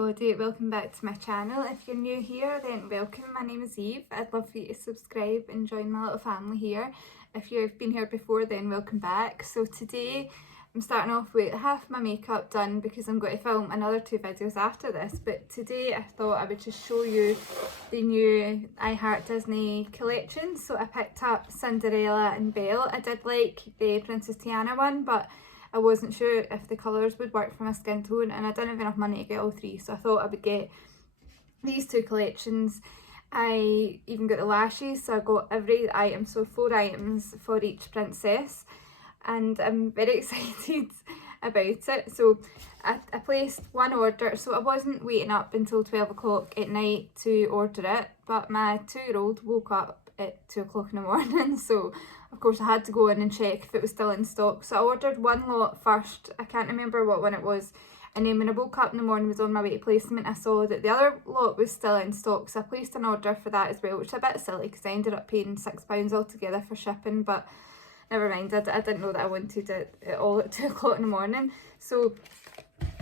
everybody, welcome back to my channel. If you're new here, then welcome. My name is Eve. I'd love for you to subscribe and join my little family here. If you've been here before, then welcome back. So today I'm starting off with half my makeup done because I'm going to film another 2 videos after this, but today I thought I would just show you the new I Heart Disney collection. So I picked up Cinderella and Belle. I did like the Princess Tiana one, but I wasn't sure if the colours would work for my skin tone, and I didn't have enough money to get all 3, so I thought I would get these 2 collections. I even got the lashes, so I got every item, so 4 items for each princess, and I'm very excited about it. So I placed one order, so I wasn't waiting up until 12 o'clock at night to order it, but my 2-year-old woke up at 2 o'clock in the morning, so of course I had to go in and check if it was still in stock. So I ordered one lot first, I can't remember what one it was, and then when I woke up in the morning, was on my way to placement, I saw that the other lot was still in stock, so I placed an order for that as well, which is a bit silly because I ended up paying £6 altogether for shipping, but never mind, I didn't know that I wanted it all at 2 o'clock in the morning. So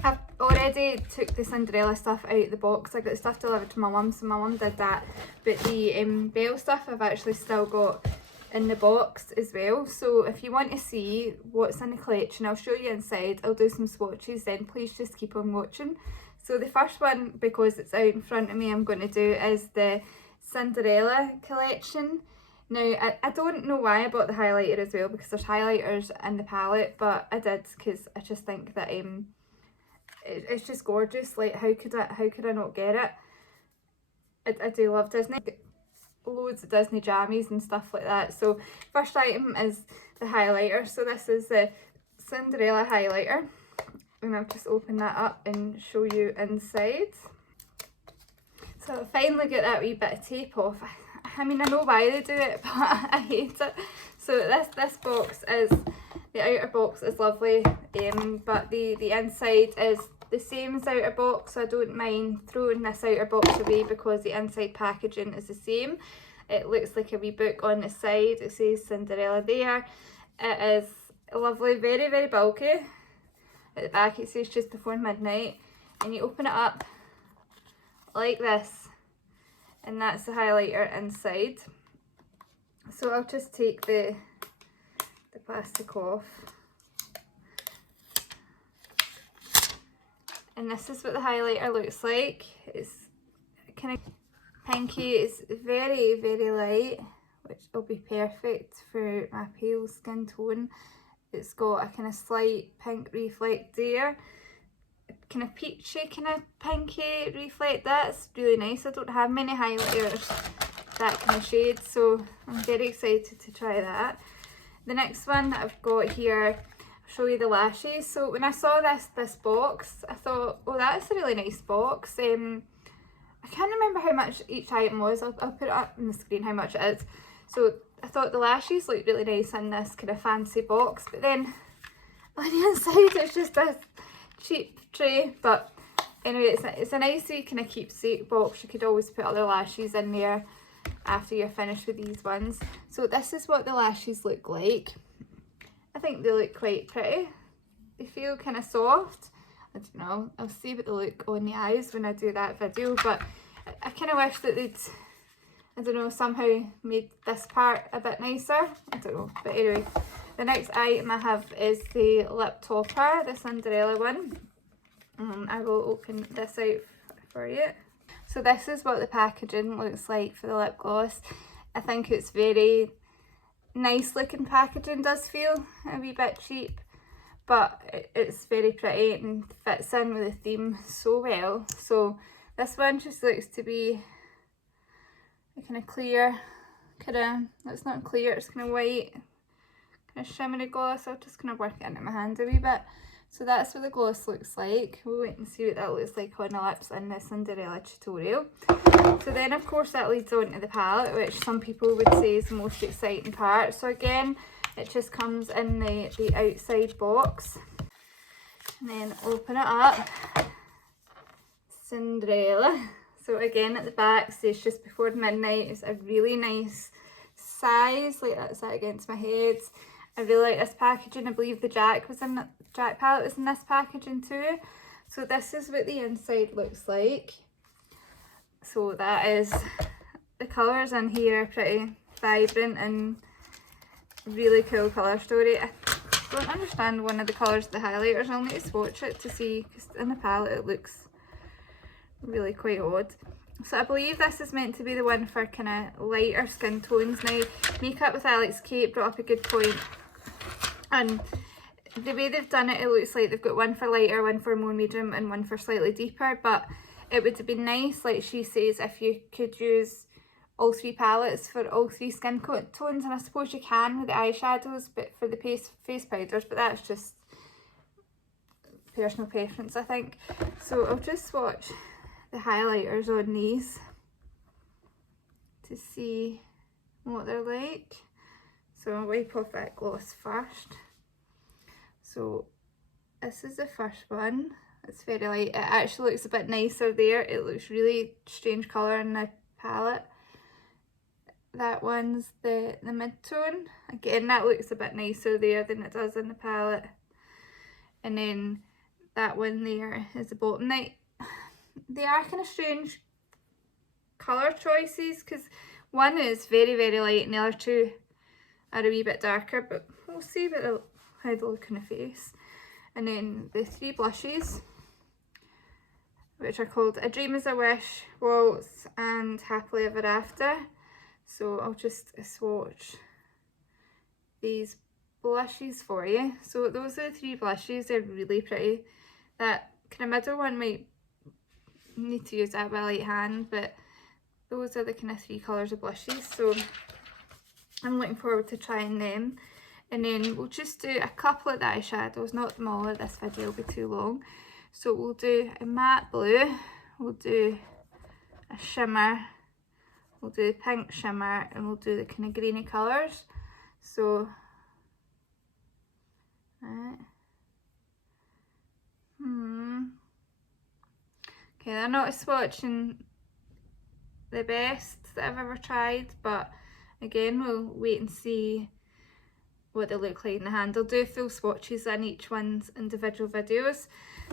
I've already took the Cinderella stuff out of the box. I got the stuff delivered to my mum, so my mum did that, but the Belle stuff I've actually still got in the box as well. So if you want to see what's in the collection, I'll show you inside. I'll do some swatches, then please just keep on watching. So the first one, because it's out in front of me, I'm going to do is the Cinderella Collection. Now I don't know why I bought the highlighter as well, because there's highlighters in the palette, but I did because I just think that it's just gorgeous. Like, how could I not get it? I do love Disney. Loads of Disney jammies and stuff like that. So first item is the highlighter. So this is the Cinderella highlighter, and I'll just open that up and show you inside. So I finally get that wee bit of tape off. I mean, I know why they do it, but I hate it. So this box is, the outer box is lovely, but the inside is the same as outer box, so I don't mind throwing this outer box away because the inside packaging is the same. It looks like a wee book on the side. It says Cinderella there. It is lovely, very, very bulky. At the back it says just before midnight, and you open it up like this, and that's the highlighter inside. So I'll just take the plastic off. And this is what the highlighter looks like. It's kind of pinky, it's very, very light, which will be perfect for my pale skin tone. It's got a kind of slight pink reflect there, kind of peachy, kind of pinky reflect. That's really nice. I don't have many highlighters that kind of shade, so I'm very excited to try that. The next one that I've got here, show you the lashes. So when I saw this box, I thought, oh, that's a really nice box. I can't remember how much each item was. I'll put it up on the screen how much it is. So I thought the lashes looked really nice in this kind of fancy box, but then on the inside it's just this cheap tray. But anyway, it's a nice kind of keepsake box. You could always put other lashes in there after you're finished with these ones. So this is what the lashes look like. I think they look quite pretty. They feel kind of soft. I don't know, I'll see what they look on the eyes when I do that video, but I kind of wish that they'd, I don't know, somehow made this part a bit nicer. I don't know, but anyway. The next item I have is the lip topper, the Cinderella one. I will open this out for you. So this is what the packaging looks like for the lip gloss. I think it's very nice looking packaging, does feel a wee bit cheap, but it's very pretty and fits in with the theme so well. So this one just looks to be a kind of clear, it's not clear, it's kind of white, kind of shimmery gloss. I'll just kind of work it into my hand a wee bit. So that's what the gloss looks like. We'll wait and see what that looks like on the lips in the Cinderella tutorial. So then of course that leads on to the palette, which some people would say is the most exciting part. So again, it just comes in the outside box. And then open it up. Cinderella. So again at the back says just before midnight. It's a really nice size, like that's that against my head. I really like this packaging. I believe the Jack palette was in this packaging too. So this is what the inside looks like. So that is, the colours in here are pretty vibrant and really cool colour story. I don't understand one of the colours of the highlighters. I'll need to swatch it to see, because in the palette it looks really quite odd. So I believe this is meant to be the one for kind of lighter skin tones. Now, Makeup with Alex Kate brought up a good point, and the way they've done it, it looks like they've got one for lighter, one for more medium, and one for slightly deeper, but it would have been nice, like she says, if you could use all three palettes for all three skin tones, and I suppose you can with the eyeshadows, but for the face powders, but that's just personal preference, I think. So I'll just swatch the highlighters on these to see what they're like. So I'll wipe off that gloss first. So this is the first one. It's very light. It actually looks a bit nicer there. It looks really strange colour in the palette. That one's the mid-tone. Again, that looks a bit nicer there than it does in the palette. And then that one there is the bottom. Now, they are kind of strange colour choices, because one is very, very light and the other two are a wee bit darker, but we'll see how they look in the face. And then the three blushes, which are called A Dream Is a Wish, Waltz, and Happily Ever After. So I'll just swatch these blushes for you. So those are the three blushes. They're really pretty. That kind of middle one might need to use that with a light hand, but those are the kind of three colours of blushes. So I'm looking forward to trying them. And then we'll just do a couple of the eyeshadows, not them all, this video will be too long. So we'll do a matte blue, we'll do a shimmer, we'll do a pink shimmer, and we'll do the kind of greeny colours. So, right. Okay, they're not swatching the best that I've ever tried, but again, we'll wait and see what they look like in the hand. I'll do full swatches in each one's individual videos.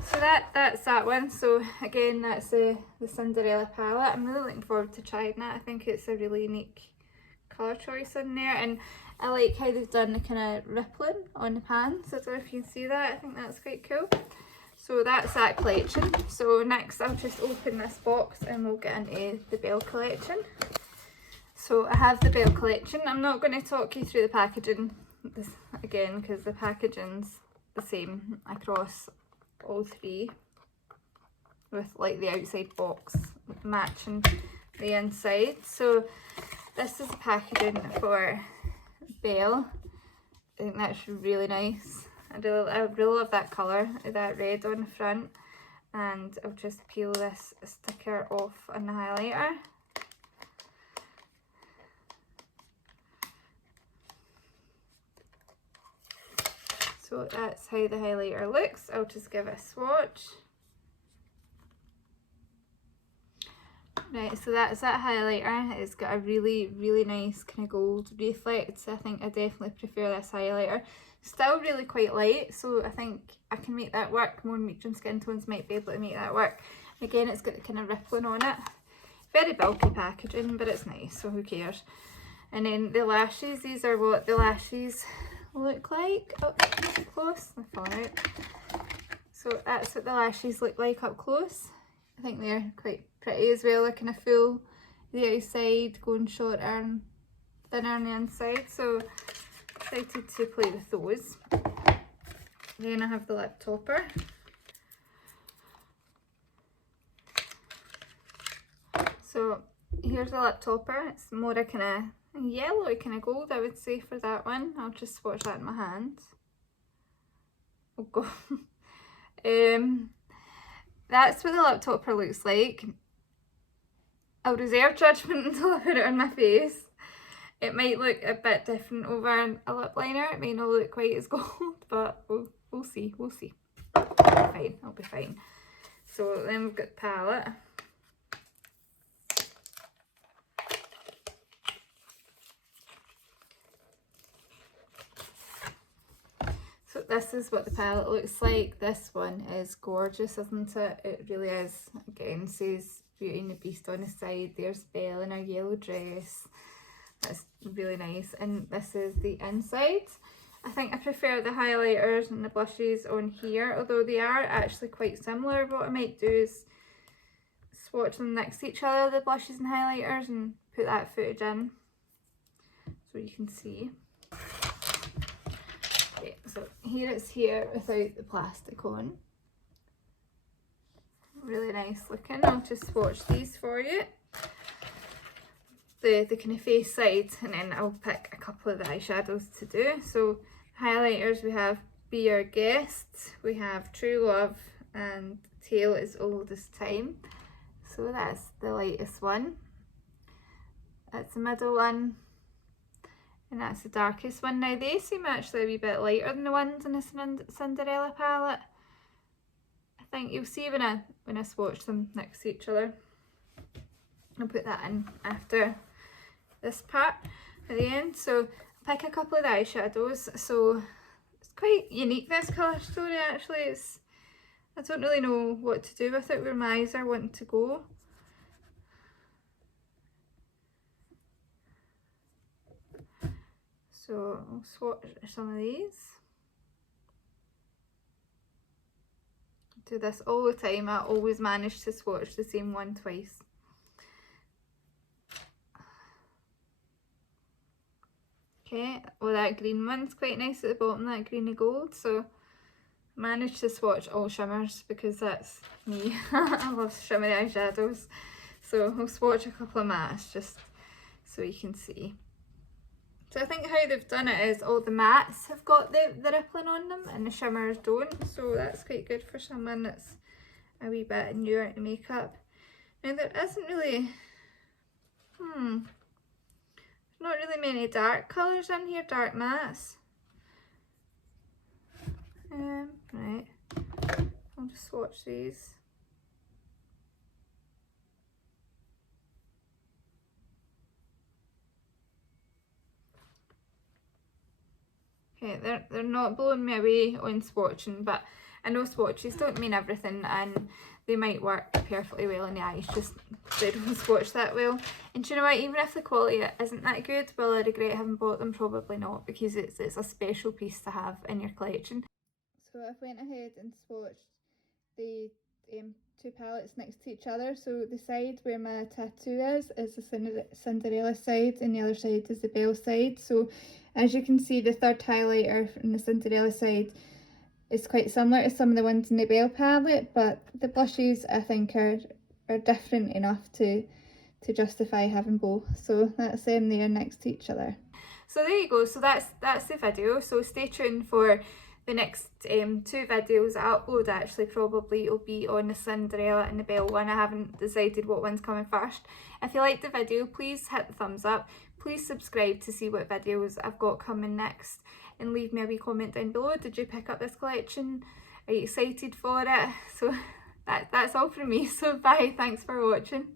So that's that one. So again, that's the Cinderella palette. I'm really looking forward to trying that. I think it's a really unique colour choice in there, and I like how they've done the kind of rippling on the pans. I don't know if you can see that. I think that's quite cool. So that's that collection. So next I'll just open this box and we'll get into the Belle collection. So I have the Belle collection. I'm not going to talk you through the packaging this again, because the packaging's the same across all three, with like the outside box matching the inside. So this is the packaging for Belle. I think that's really nice. I really love that colour, that red on the front. And I'll just peel this sticker off on the highlighter. So that's how the highlighter looks. I'll just give it a swatch. Right, so that's that highlighter. It's got a really, really nice kind of gold reflex. I think I definitely prefer this highlighter. Still really quite light, so I think I can make that work. More medium skin tones might be able to make that work. Again, it's got the kind of rippling on it. Very bulky packaging, but it's nice, so who cares. And then the lashes, these are what the lashes look like up close. They're far out. So that's what the lashes look like up close. I think they're quite pretty as well. They're kind of full the outside, going shorter and thinner on the inside. So excited to play with those. Then I have the lip topper. So here's the lip topper. It's more a kind of yellow, kind of gold, I would say, for that one. I'll just swatch that in my hand. Oh god. That's what the lip topper looks like. I'll reserve judgment until I put it on my face. It might look a bit different over a lip liner. It may not look quite as gold, but we'll see. We'll see. I'll be fine. I'll be fine. So then we've got the palette. So this is what the palette looks like. This one is gorgeous, isn't it? It really is. Again, says Beauty and the Beast on the side. There's Belle in her yellow dress. That's really nice. And this is the inside. I think I prefer the highlighters and the blushes on here, although they are actually quite similar. What I might do is swatch them next to each other, the blushes and highlighters, and put that footage in so you can see. Okay, so here it's here without the plastic on. Really nice looking. I'll just swatch these for you. The kind of face side, and then I'll pick a couple of the eyeshadows to do. So highlighters, we have Be Your Guest, we have True Love, and Tale is Oldest Time. So that's the lightest one. That's the middle one. And that's the darkest one. Now they seem actually a wee bit lighter than the ones in the Cinderella palette. I think you'll see when I swatch them next to each other. I'll put that in after this part at the end. So I'll pick a couple of the eyeshadows. So it's quite unique, this colour story actually. I don't really know what to do with it, where my eyes are wanting to go. So I'll swatch some of these. I do this all the time. I always manage to swatch the same one twice. Okay, well that green one's quite nice at the bottom, that greeny gold. So I managed to swatch all shimmers because that's me. I love shimmery eyeshadows. So I'll swatch a couple of mattes just so you can see. So I think how they've done it is all the mattes have got the rippling on them and the shimmers don't. So that's quite good for someone that's a wee bit newer to makeup. Now there isn't really, not really many dark colours in here, dark mattes. Right, I'll just swatch these. Okay, they're not blowing me away on swatching, but I know swatches don't mean everything, and they might work perfectly well in the eyes, just they don't swatch that well. And do you know what, even if the quality isn't that good, will I regret having bought them? Probably not, because it's a special piece to have in your collection. So I've went ahead and swatched the two palettes next to each other. So the side where my tattoo is the Cinderella side, and the other side is the Belle side. So as you can see, the third highlighter from the Cinderella side is quite similar to some of the ones in the Belle palette, but the blushes I think are different enough to justify having both. So that's them there next to each other. So there you go. So that's the video. So stay tuned for the next two videos I upload. Actually probably will be on the Cinderella and the Belle one. I haven't decided what one's coming first. If you liked the video, please hit the thumbs up. Please subscribe to see what videos I've got coming next, and leave me a wee comment down below. Did you pick up this collection? Are you excited for it? So that's all from me. So bye, thanks for watching.